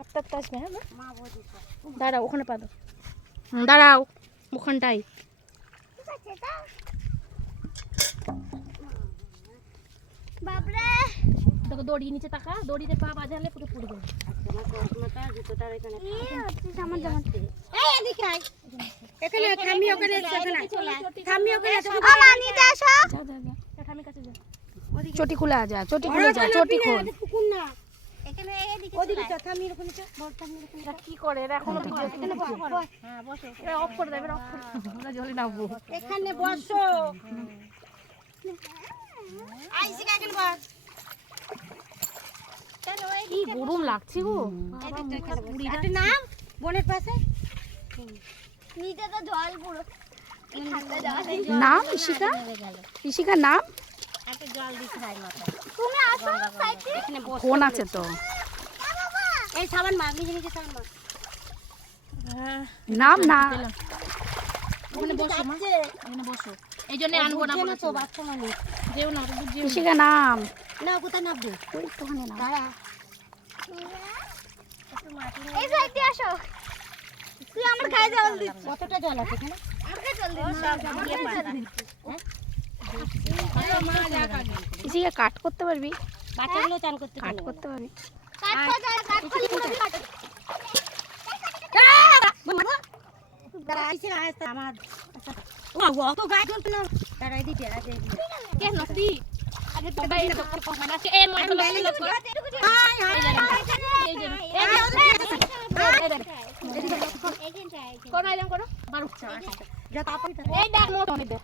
আস্তে আস্তে আসবে। হ্যাঁ দাঁড়াও, ওখানে পা দাও, দাঁড়াও ওখানটাই। বাবরে দেখো দড়ি নিচে তাকা, দড়িতে পা বাজালে পুরো পড়ে যাবে। আমার জামা এখানে থামি, ওখানে থামি, ওখানে আমা নিতে আসো। যা যা যা, ঠামি কাছে যা। চটি খুলে যা, চটি খুলে যা, চটি খোল। পুকুর না এখানে এদিকে ওদিকে থামি, ওখানে বড় থামি, ওখানে এরা কি করে? এরা এখনো ভিডিও এখানে বস। হ্যাঁ বসে এরা অফ করে দেবে, অফ করে দেবে। আমরা জলে নামবো। এখানে বসো। আইসি কাকেন বস। চলো কি গরম লাগছে গো। একটা নাম বোনের পাশে নিচে তো জল পুরো কি ঠান্ডা জল। নাম ঈশিকা, ঈশিকার নাম। একটা জল দিছ ভাই মাথা। তুমি আসো সাইডে। এখানে বস। ফোন আছে তো। এই সাবান মার, নিজে নিজে সাবান মার। নাম না, ওখানে বসো মা, এখানে বসো। এই জন্য আনবো না বলে তো বাচ্চা মানুষ। যেও না, বুঝিও ঈশিকা নাম না, কোথায় নামবে? ওই তো ওখানে নাম। দাঁড়া। এই সাইডে আসো। তুই আমার গায়ে জল দিস। কতটা জল আছে এখানে? আমাকে জল দিস। ঈশিকা কাট করতে পারবি? বাচ্চাগুলো চান করতে কাট পারে। করতে পারবি? কাট করলে কাট। দাঁড়া, আইসি আসতে আমার। ও অত গায়ে জল তো না। দাঁড়া, এদিকে আছে। কে নতি? আরে তো গায়ে তো মানে আজকে এই ময় গুলো লোক করে। হাই হাই এই যে এইখানটায় করো, এরকম করো। মারো। যা তাপন তো। এই দেখ মোট অনেক দেখ।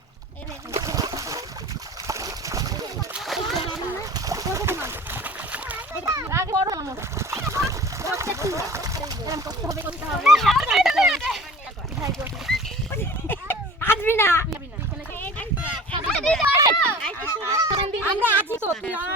আগে করো না মোট। এরকম করতে হবে, করতে হবে। আসবি না। যাবি না। আমরা আছি তো, তুই আয়।